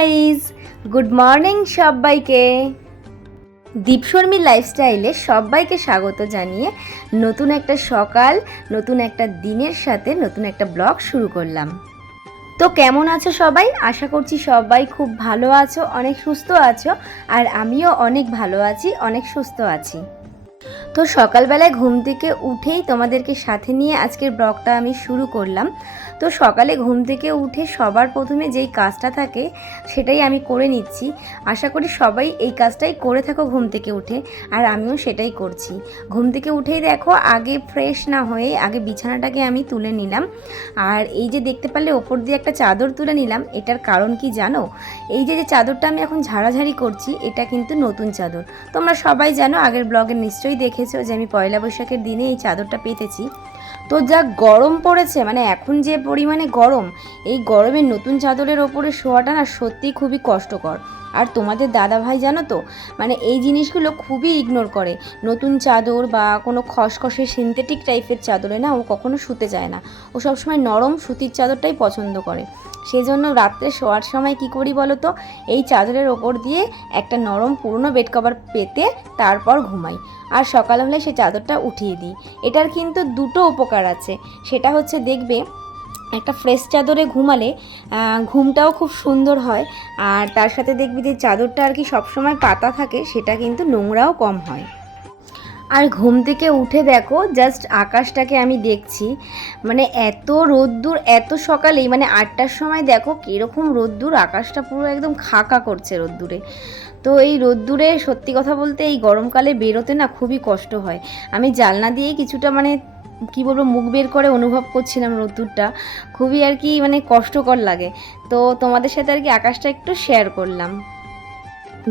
Guys, good morning সবাইকে। দীপশর্মীর লাইফস্টাইলে সবাইকে স্বাগত জানিয়ে নতুন একটা সকাল, নতুন একটা দিনের সাথে নতুন একটা ব্লগ শুরু করলাম। তো কেমন আছো সবাই? আশা করছি সবাই খুব ভালো আছো, অনেক সুস্থ আছো, আর আমিও অনেক ভালো আছি, অনেক সুস্থ আছি। তো সকালবেলায় ঘুম থেকে উঠেই তোমাদেরকে সাথে নিয়ে আজকের ব্লগটা আমি শুরু করলাম। তো সকালে ঘুম থেকে উঠে সবার প্রথমে যেই কাজটা থাকে সেটাই আমি করে নিচ্ছি। আশা করি সবাই এই কাজটাই করে থাকো ঘুম থেকে উঠে, আর আমিও সেটাই করছি। ঘুম থেকে উঠেই দেখো আগে ফ্রেশ না হয়ে আগে বিছানাটাকে আমি তুলে নিলাম। আর এই যে দেখতে পারলে ওপর দিয়ে একটা চাদর তুলে নিলাম, এটার কারণ কি জানো? এই যে চাদরটা আমি এখন ঝাড়াঝাড়ি করছি, এটা কিন্তু নতুন চাদর। তোমরা সবাই জানো, আগের ব্লগে নিশ্চয়ই দেখেছো যে আমি পয়লা বৈশাখের দিনে এই চাদরটা পেতেছি। তো যা গরম পড়েছে, মানে এখন যে পরিমাণে গরম, এই গরমে নতুন চাদরের ওপরে শোয়াটা না সত্যিই খুবই কষ্টকর। আর তোমাদের দাদা ভাই জানো তো, মানে এই জিনিসগুলো খুবই ইগনোর করে। নতুন চাদর বা কোনো খসখসে সিনথেটিক টাইপের চাদরে না ও কখনো শুতে চায় না। ও সবসময় নরম সুতির চাদরটাই পছন্দ করে। সেই জন্য রাত্রে শোয়ার সময় কি করি বলো তো, এই চাদরের ওপর দিয়ে একটা নরম পুরনো বেড কভার পেতে তারপর ঘুমাই। আর সকাল হলে সেই চাদরটা উঠিয়ে দিই। এটার কিন্তু দুটো উপকার আছে। সেটা হচ্ছে, দেখবে একটা ফ্রেশ চাদরে ঘুমালে ঘুমটাও খুব সুন্দর হয়, আর তার সাথে দেখবি যে চাদরটা আর কি সবসময় পাতা থাকে, সেটা কিন্তু নোংরাও কম হয়। আর ঘুম থেকে উঠে দেখো জাস্ট আকাশটাকে আমি দেখছি, মানে এত রোদ্দুর, এত সকালেই মানে 8টার সময় দেখো কীরকম রোদ্দুর, আকাশটা পুরো একদম খাকা করছে রোদ্দুরে। তো এই রোদ্দুরে সত্যি কথা বলতে এই গরমকালে বেরোতে না খুবই কষ্ট হয়। আমি জানলা দিয়েই কিছুটা মানে কি বলবো মুখ বের করে অনুভব করছিলাম রোদ্দুরটা, খুবই আর কি মানে কষ্টকর লাগে। তো তোমাদের সাথে আর কি আকাশটা একটু শেয়ার করলাম।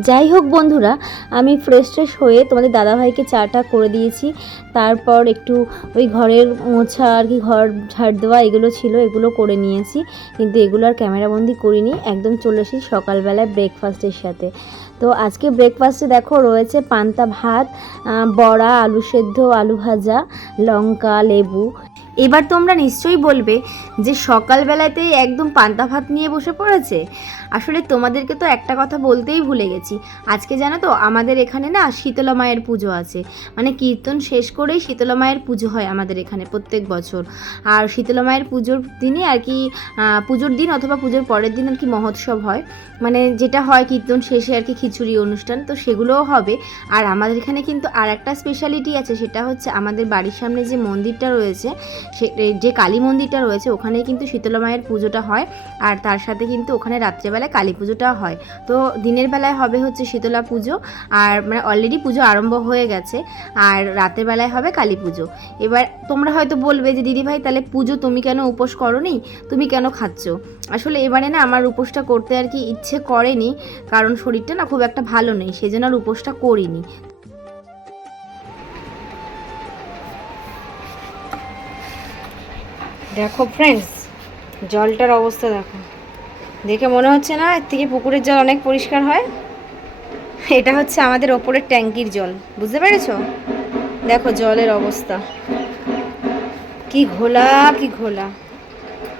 যাই হোক বন্ধুরা, আমি ফ্রেশ হয়ে তোমাদের দাদাভাইকে চাটা করে দিয়েছি। তারপর একটু ওই ঘরের মোছা আর কি, ঘর ঝাড় দেওয়া এগুলো ছিল, এগুলো করে নিয়েছি। কিন্তু এগুলো আর ক্যামেরাবন্দি করিনি, একদম চলে এসেছি সকালবেলায় ব্রেকফাস্টের সাথে। তো আজকে ব্রেকফাস্টে দেখো রয়েছে পান্তা ভাত, বড়া, আলু সেদ্ধ, আলু ভাজা, লঙ্কা, লেবু। এবার তোমরা নিশ্চয়ই বলবে যে সকালবেলাতেই একদম পান্তা ভাত নিয়ে বসে পড়েছে। আসলে তোমাদেরকে তো একটা কথা বলতেই ভুলে গেছি, আজকে জানো তো আমাদের এখানে না শীতলা মায়ের পুজো আছে। মানে কীর্তন শেষ করেই শীতলা মায়ের পুজো হয় আমাদের এখানে প্রত্যেক বছর। আর শীতলা মায়ের পুজোর দিনে আর কি, পুজোর দিন অথবা পুজোর পরের দিন আর কি মহোৎসব হয়। মানে যেটা হয় কীর্তন শেষে আর কি খিচুড়ি অনুষ্ঠান, তো সেগুলোও হবে। আর আমাদের এখানে কিন্তু আর একটা স্পেশালিটি আছে, সেটা হচ্ছে আমাদের বাড়ির সামনে যে মন্দিরটা রয়েছে, যে কালী মন্দিরটা রয়েছে, ওখানেই কিন্তু শীতলা মায়ের পুজোটা হয়। আর তার সাথে কিন্তু ওখানে রাত্রেবেলায় কালী পুজোটা হয়। তো দিনের বেলায় হবে হচ্ছে শীতলা পুজো, আর মানে অলরেডি পুজো আরম্ভ হয়ে গেছে, আর রাতের বেলায় হবে কালী পুজো। এবার তোমরা হয়তো বলবে যে দিদিভাই তাহলে পুজো তুমি কেন উপোস করোনি, তুমি কেন খাচ্ছ? আসলে এবারে না আমার উপোসটা করতে আর কি ইচ্ছে করেনি, কারণ শরীরটা না খুব একটা ভালো নেই, সেজন্য আর উপোসটা করিনি। দেখো ফ্রেন্ডস, জলটার অবস্থা দেখো, দেখে মনে হচ্ছে না এর থেকে পুকুরের জল অনেক পরিষ্কার হয়? এটা হচ্ছে আমাদের ওপরের ট্যাঙ্কির জল, বুঝতে পেরেছো? দেখো জলের অবস্থা কি ঘোলা, কি ঘোলা।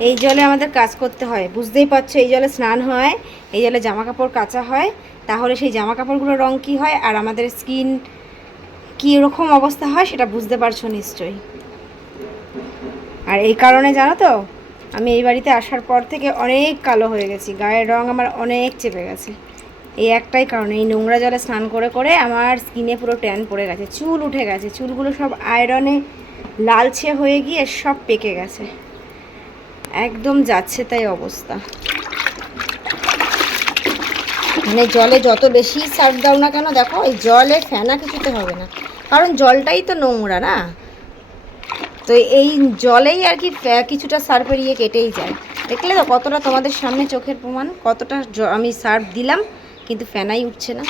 এই জলে আমাদের কাজ করতে হয়, বুঝতেই পারছো। এই জলে স্নান হয়, এই জলে জামা কাপড় কাচা হয়, তাহলে সেই জামা কাপড়গুলোর রঙ কী হয় আর আমাদের স্কিন কী রকম অবস্থা হয় সেটা বুঝতে পারছো নিশ্চয়ই। আর এই কারণে জানো তো, আমি এই বাড়িতে আসার পর থেকে অনেক কালো হয়ে গেছি, গায়ের রং আমার অনেক চেপে গেছে। এই একটাই কারণে, এই নোংরা জলে স্নান করে করে আমার স্কিনে পুরো ট্যান পড়ে গেছে, চুল উঠে গেছে, চুলগুলো সব আয়রনে লালচে হয়ে গিয়ে সব পেকে গেছে, একদম যাচ্ছে তাই অবস্থা। মানে জলে যত বেশি সার্ফ দাও না কেন, দেখো এই জলে ফেনা কিছুতে হবে না, কারণ জলটাই তো নোংরা না। তো এই জলেই আর কি কিছুটা সার্ফের ইয়ে কেটেই যায়। দেখলে তো কতটা তোমাদের সামনে চোখের প্রমাণ, কতটা আমি সার্ফ দিলাম কিন্তু ফেনাই উঠছে না,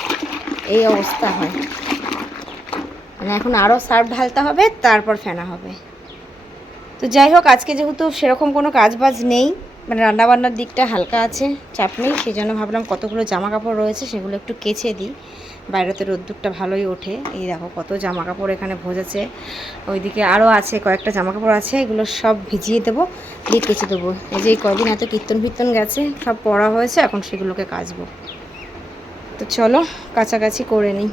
এই অবস্থা হয়। মানে এখন আরও সার্ফ ঢালতে হবে, তারপর ফেনা হবে। তো যাই হোক, আজকে যেহেতু সেরকম কোনো কাজ বাজ নেই, মানে রান্নাবান্নার দিকটা হালকা আছে, চাপ নেই, সেই জন্য ভাবলাম কতগুলো জামা কাপড় রয়েছে সেগুলো একটু কেচে দিই। বাইরেতে রোদ্দুরটা ভালোই ওঠে। এই দেখো কত জামা কাপড় এখানে ভোজাচ্ছে, ওইদিকে আরও আছে কয়েকটা জামা কাপড় আছে, এগুলো সব ভিজিয়ে দেবো, দিয়ে কেচে দেবো। এই যে এই কদিন এত কীর্তন গেছে, সব পড়া হয়েছে, এখন সেগুলোকে কাচবো। তো চলো কাছাকাছি করে নিই।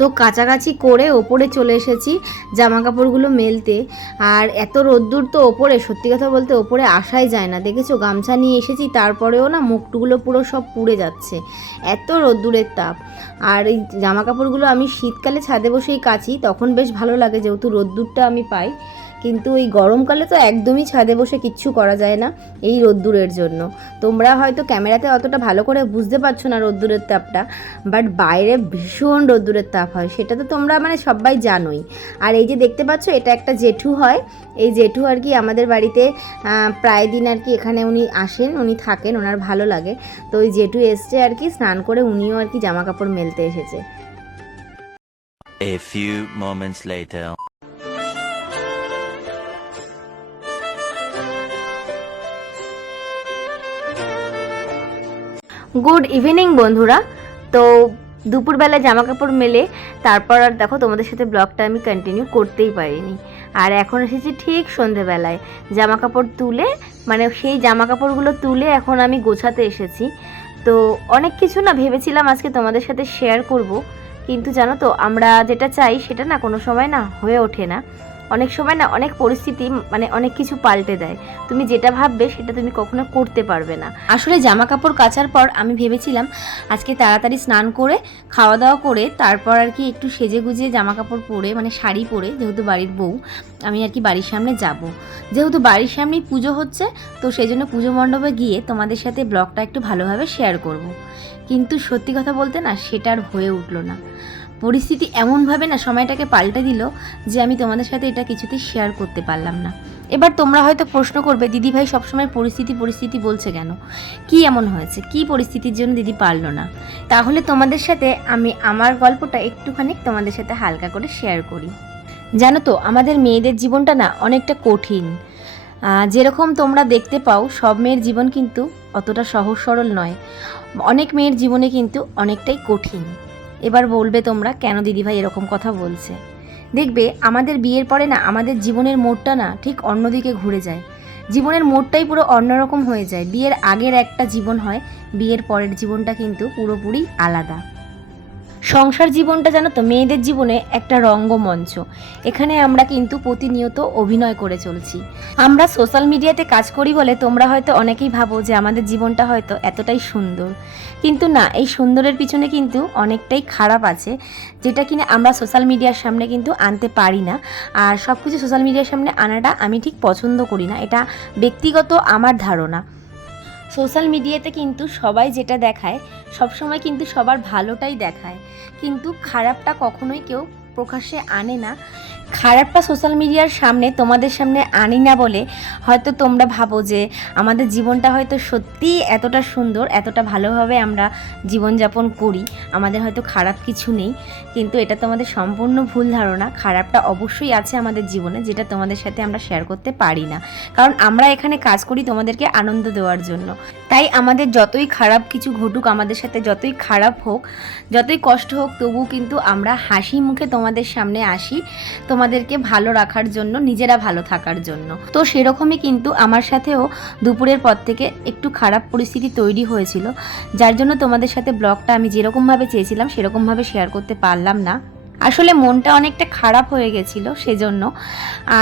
তো কাছাকাছি করে ওপরে চলে এসেছি জামা কাপড়গুলো মেলতে। আর এত রোদ্দুর তো ওপরে, সত্যি কথা বলতে ওপরে আসাই যায় না। দেখেছো গামছা নিয়ে এসেছি, তারপরেও না মুখটুগুলো পুরো সব পুড়ে যাচ্ছে, এত রোদ্দুরের তাপ। আর এই জামা কাপড়গুলো আমি শীতকালে ছাদে বসেই কাচি, তখন বেশ ভালো লাগে যেহেতু রোদ্দুরটা আমি পাই। কিন্তু এই গরমকালে তো একদমই ছাদে বসে কিচ্ছু করা যায় না এই রোদ্দুরের জন্য। তোমরা হয়তো ক্যামেরাতে অতটা ভালো করে বুঝতে পারছো না রোদ্দুরের তাপটা, বাট বাইরে ভীষণ রোদ্দুরের তাপ হয়, সেটা তো তোমরা মানে সবাই জানোই। আর এই যে দেখতে পাচ্ছ এটা একটা জেঠু হয়, এই জেঠু আর কি আমাদের বাড়িতে প্রায় দিন আর কি এখানে উনি আসেন, উনি থাকেন, ওনার ভালো লাগে। তো ওই জেঠু এসছে আর কি স্নান করে, উনিও আর কি জামা কাপড় মেলতে এসেছে। A few moments later. Good evening বন্ধুরা। তো দুপুরবেলা জামা কাপড় মেলে তারপর আর দেখো তোমাদের সাথে ব্লগটা আমি কন্টিনিউ করতেই পারিনি। আর এখন এসেছি ঠিক সন্ধেবেলায় জামা কাপড় তুলে, মানে সেই জামা কাপড়গুলো তুলে এখন আমি গোছাতে এসেছি। তো অনেক কিছু না ভেবেছিলাম আজকে তোমাদের সাথে শেয়ার করব, কিন্তু জানো তো আমরা যেটা চাই সেটা না কোনো সময় না হয়ে ওঠে না। অনেক সময় না অনেক পরিস্থিতি মানে অনেক কিছু পাল্টে দেয়, তুমি যেটা ভাববে সেটা তুমি কখনো করতে পারবে না। আসলে জামা কাপড় কাচার পর আমি ভেবেছিলাম আজকে তাড়াতাড়ি স্নান করে খাওয়া দাওয়া করে তারপর আর কি একটু সেজে গুজিয়ে জামা কাপড় পরে মানে শাড়ি পরে, যেহেতু বাড়ির বউ আমি আর কি বাড়ির সামনে যাব, যেহেতু বাড়ির সামনেই পুজো হচ্ছে, তো সেই জন্য পুজো মণ্ডপে গিয়ে তোমাদের সাথে ব্লগটা একটু ভালোভাবে শেয়ার করব। কিন্তু সত্যি কথা বলতে না সেটা আর হয়ে উঠলো না। পরিস্থিতি এমনভাবে না সময়টাকে পাল্টে দিল যে আমি তোমাদের সাথে এটা কিছুতেই শেয়ার করতে পারলাম না। এবার তোমরা হয়তো প্রশ্ন করবে দিদিভাই সবসময় পরিস্থিতি বলছে কেন, কি এমন হয়েছে, কি পরিস্থিতির জন্য দিদি পারলো না? তাহলে তোমাদের সাথে আমি আমার গল্পটা একটুখানি তোমাদের সাথে হালকা করে শেয়ার করি। জানো তো আমাদের মেয়েদের জীবনটা না অনেকটা কঠিন। যেরকম তোমরা দেখতে পাও সব মেয়ের জীবন কিন্তু অতটা সহজ সরল নয়, অনেক মেয়ের জীবনে কিন্তু অনেকটাই কঠিন। এবার বলবে তোমরা কেন দিদিভাই এরকম কথা বলছে। দেখবে আমাদের বিয়ের পরে না আমাদের জীবনের মোড়টা না ঠিক অন্যদিকে ঘুরে যায়, জীবনের মোড়টাই পুরো অন্যরকম হয়ে যায়। বিয়ের আগের একটা জীবন হয়, বিয়ের পরের জীবনটা কিন্তু পুরোপুরি আলাদা। সংসার জীবনটা জানো তো মেয়েদের জীবনে একটা রঙ্গমঞ্চ, এখানে আমরা কিন্তু প্রতিনিয়ত অভিনয় করে চলছি। আমরা সোশ্যাল মিডিয়াতে কাজ করি বলে তোমরা হয়তো অনেকেই ভাবো যে আমাদের জীবনটা হয়তো এতটাই সুন্দর, কিন্তু না, এই সুন্দরের পিছনে কিন্তু অনেকটাই খারাপ আছে, যেটা কিনা আমরা সোশ্যাল মিডিয়ার সামনে কিন্তু আনতে পারি না। আর সব কিছু সোশ্যাল মিডিয়ার সামনে আনাটা আমি ঠিক পছন্দ করি না, এটা ব্যক্তিগত আমার ধারণা। সোশ্যাল মিডিয়াতে কিন্তু সবাই যেটা দেখায় সবসময় কিন্তু সবার ভালোটাই দেখায়, কিন্তু খারাপটা কখনোই কেউ প্রকাশ্যে আনে না। খারাপটা সোশ্যাল মিডিয়ার সামনে তোমাদের সামনে আনি না বলে হয়তো তোমরা ভাবো যে আমাদের জীবনটা হয়তো সত্যিই এতটা সুন্দর, এতটা ভালোভাবে আমরা জীবনযাপন করি, আমাদের হয়তো খারাপ কিছু নেই। কিন্তু এটা তোমাদের সম্পূর্ণ ভুল ধারণা। খারাপটা অবশ্যই আছে আমাদের জীবনে, যেটা তোমাদের সাথে আমরা শেয়ার করতে পারি না, কারণ আমরা এখানে কাজ করি তোমাদেরকে আনন্দ দেওয়ার জন্য। তাই আমাদের যতই খারাপ কিছু ঘটুক, আমাদের সাথে যতই খারাপ হোক, যতই কষ্ট হোক, তবুও কিন্তু আমরা হাসি মুখে তোমাদের সামনে আসি তোমাদেরকে ভালো রাখার জন্য, নিজেরা ভালো থাকার জন্য। তো সেরকমই কিন্তু আমার সাথেও দুপুরের পর থেকে একটু খারাপ পরিস্থিতি তৈরি হয়েছিল, যার জন্য তোমাদের সাথে ব্লগটা আমি যেরকমভাবে চেয়েছিলাম সেরকমভাবে শেয়ার করতে পারলাম না। আসলে মনটা অনেকটা খারাপ হয়ে গেছিলো সেজন্য।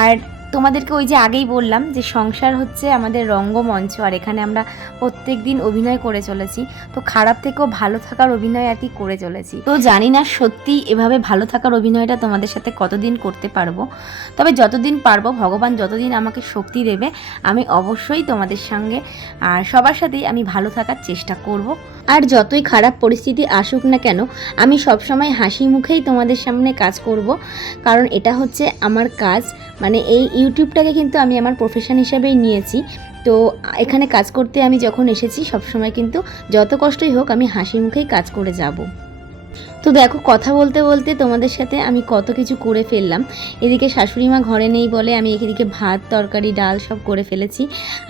আর তোমাদেরকে ওই যে আগেই বললাম যে সংসার হচ্ছে আমাদের রঙ্গমঞ্চ, আর এখানে আমরা প্রত্যেক দিন অভিনয় করে চলেছি, তো খারাপ থেকেও ভালো থাকার অভিনয় আর কি করে চলেছি। তো জানি না সত্যি এভাবে ভালো থাকার অভিনয়টা তোমাদের সাথে কতদিন করতে পারবো, তবে যতদিন পারবো, ভগবান যতদিন আমাকে শক্তি দেবে, আমি অবশ্যই তোমাদের সঙ্গে আর সবার সাথেই আমি ভালো থাকার চেষ্টা করব। আর যতই খারাপ পরিস্থিতি আসুক না কেন, আমি সবসময় হাসি মুখেই তোমাদের সামনে কাজ করব, কারণ এটা হচ্ছে আমার কাজ। মানে এই ইউটিউবটাকে কিন্তু আমি আমার প্রফেশন হিসেবেই নিয়েছি। তো এখানে কাজ করতে আমি যখন এসেছি সবসময় কিন্তু যত কষ্টই হোক আমি হাসি মুখেই কাজ করে যাব। তো দেখো, কথা বলতে বলতে তোমাদের সাথে আমি কত কিছু করে ফেললাম। এদিকে শাশুড়ি মা ঘরে নেই বলে আমি এদিকে ভাত, তরকারি, ডাল সব করে ফেলেছি।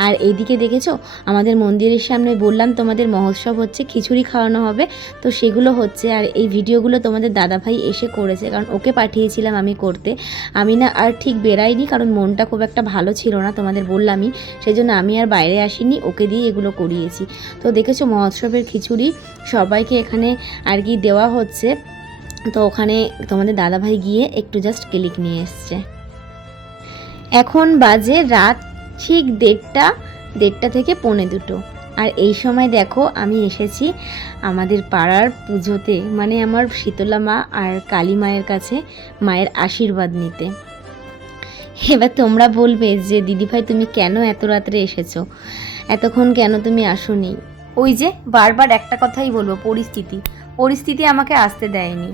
আর এইদিকে দেখেছো, আমাদের মন্দিরের সামনে বললাম তোমাদের মহোৎসব হচ্ছে, খিচুড়ি খাওয়ানো হবে, তো সেগুলো হচ্ছে। আর এই ভিডিওগুলো তোমাদের দাদাভাই এসে করেছে, কারণ ওকে পাঠিয়েছিলাম আমি করতে। আমি না আর ঠিক বেরাইনি, কারণ মনটা খুব একটা ভালো ছিল না, তোমাদের বললামই, সেই জন্য আমি আর বাইরে আসিনি, ওকে দিয়ে এগুলো করিয়েছি। তো দেখেছো মহোৎসবের খিচুড়ি সবাইকে এখানে আর কি দেওয়া হচ্ছে। তো ওখানে তোমাদের দাদাভাই গিয়ে একটু জাস্ট ক্লিক নিয়ে এসছে। এখন বাজে রাত ঠিক 1:30 থেকে 1:45। আর এই সময় দেখো আমি এসেছি আমাদের পাড়ার পুজোতে, মানে আমার শীতলা মা আর কালী মায়ের কাছে মায়ের আশীর্বাদ নিতে। এবার তোমরা বলবে যে দিদিভাই তুমি কেন এত রাত্রে এসেছো, এতক্ষণ কেন তুমি আসোনি? ওই যে বারবার একটা কথাই বলবো, পরিস্থিতি আমাকে আসতে দেয়নি।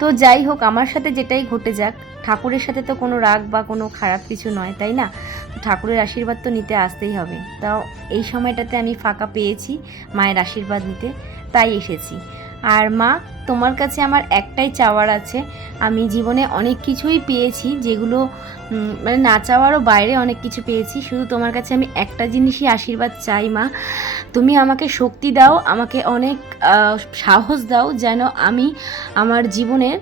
তো যাই হোক, আমার সাথে যেটাই ঘটে যাক, ঠাকুরের সাথে তো কোনো রাগ বা কোনো খারাপ কিছু নয়, তাই না? তো ঠাকুরের আশীর্বাদ তো নিতে আসতেই হবে। তাও এই সময়টাতে আমি ফাঁকা পেয়েছি মায়ের আশীর্বাদ নিতে, তাই এসেছি। আর মা, তোমার কাছে আমার একটাই চাওয়ার আছে। আমি জীবনে অনেক কিছুই পেয়েছি, যেগুলো মানে না চাওয়ারও বাইরে অনেক কিছু পেয়েছি। শুধু তোমার কাছে আমি একটা জিনিসই আশীর্বাদ চাই মা, তুমি আমাকে শক্তি দাও, আমাকে অনেক সাহস দাও, যেন আমি আমার জীবনের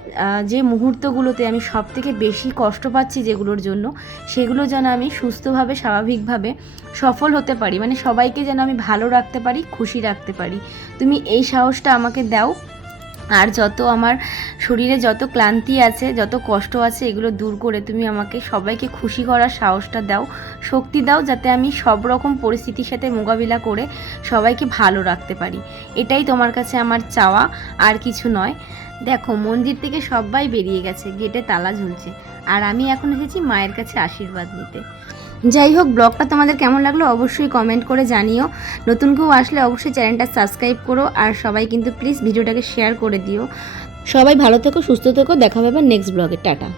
যে মুহূর্তগুলোতে আমি সব থেকে বেশি কষ্ট পাচ্ছি যেগুলোর জন্য, সেগুলো যেন আমি সুস্থভাবে স্বাভাবিকভাবে সফল হতে পারি, মানে সবাইকে যেন আমি ভালো রাখতে পারি, খুশি রাখতে পারি। তুমি এই সাহসটা আমাকে দাও। আর যত আমার শরীরে যত ক্লান্তি আছে, যত কষ্ট আছে, এগুলো দূর করে তুমি আমাকে সবাইকে খুশি করার সাহসটা দাও, শক্তি দাও, যাতে আমি সব রকম পরিস্থিতির সাথে মোকাবিলা করে সবাইকে ভালো রাখতে পারি। এটাই তোমার কাছে আমার চাওয়া, আর কিছু নয়। দেখো, মন্দির থেকে সবাই বেরিয়ে গেছে, গেটে তালা ঝুলছে, আর আমি এখন এসেছি মায়ের কাছে আশীর্বাদ নিতে। যাই হোক, ব্লগটা তোমাদের কেমন লাগলো অবশ্যই কমেন্ট করে জানিও। নতুন কেউ আসলে অবশ্যই চ্যানেলটা সাবস্ক্রাইব করো, আর সবাই কিন্তু প্লিজ ভিডিওটাকে শেয়ার করে দিও। সবাই ভালো থেকো, সুস্থ থেকো, দেখা হবে নেক্সট ব্লগে। টাটা।